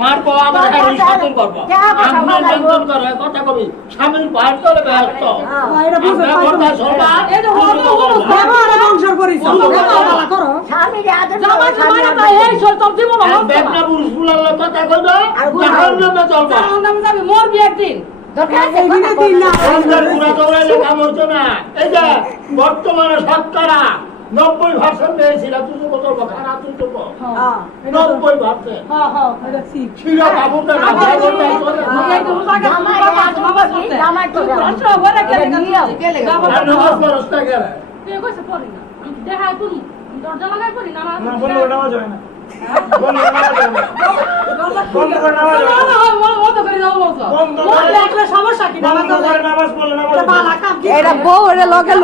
মারবো আমার শাসন করবো আমরা নিয়ন্ত্রণ করে কথা কবি স্বামীর পাঠ করে ব্যস্ত মরবি একদিন বর্তমানে শতকরা 90% পেয়েছিল তুই কত খারাপ তুই তো 90% ছিল বাবুটা দরজা লাগাই করি না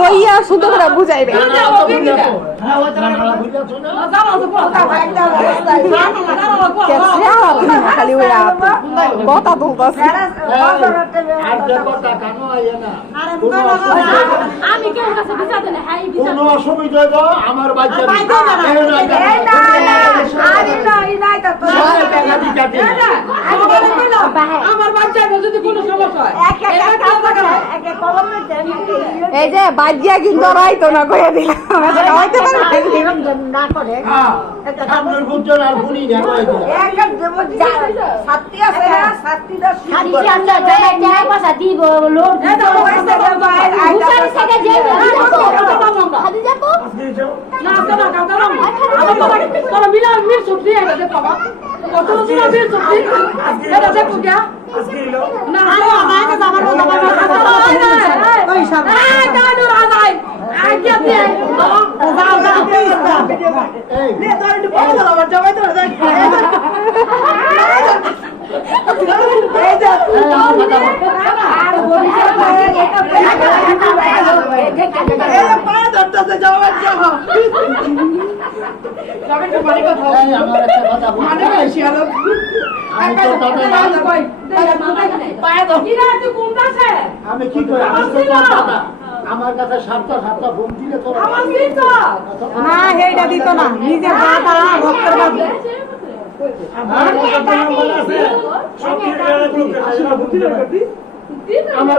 লইয়া শুধু করে বুঝাইবে খালি কথা তুলতেছে কোনো অসুবিধা আমার বাচ্চা আমার বাচ্চা যদি কোনো সমস্যা হয় এই যে বাজিয়া কিন্তু রাইতো না কইয়া দিলাম না করে সামনের গুজন আর ভুলি না কই ছাত্রী আছে ছাত্রী দা ছাত্রী আমরা যাই যাই ভাষা দিব লোড উসারে থেকে যাই হাদি যাব না দাদা দাদা আমার তোরা মিলা মিল ছুটি আছে দে বাবা কত সুন্দর মিল ছুটি দাদা দেখো কি না না আমাকে যাবার বন্ধ করবে ওই সব দাদু রাজাই আগে দে যাও যাও প্লিজ এই নে তোর একটু বড় দাও আমার জামাই তো রাজাই এই যা আর বলি পায়ে ধরতে জামাই যাও জামাই তো বাড়ি কথা আমার একটা কথা মানে বেশি আলো আমি কি করি আমার কাছে সাতটা ফোন দিলে তো না হেইটা দিত না নিজের দাদা ভক্তের বাবু আমার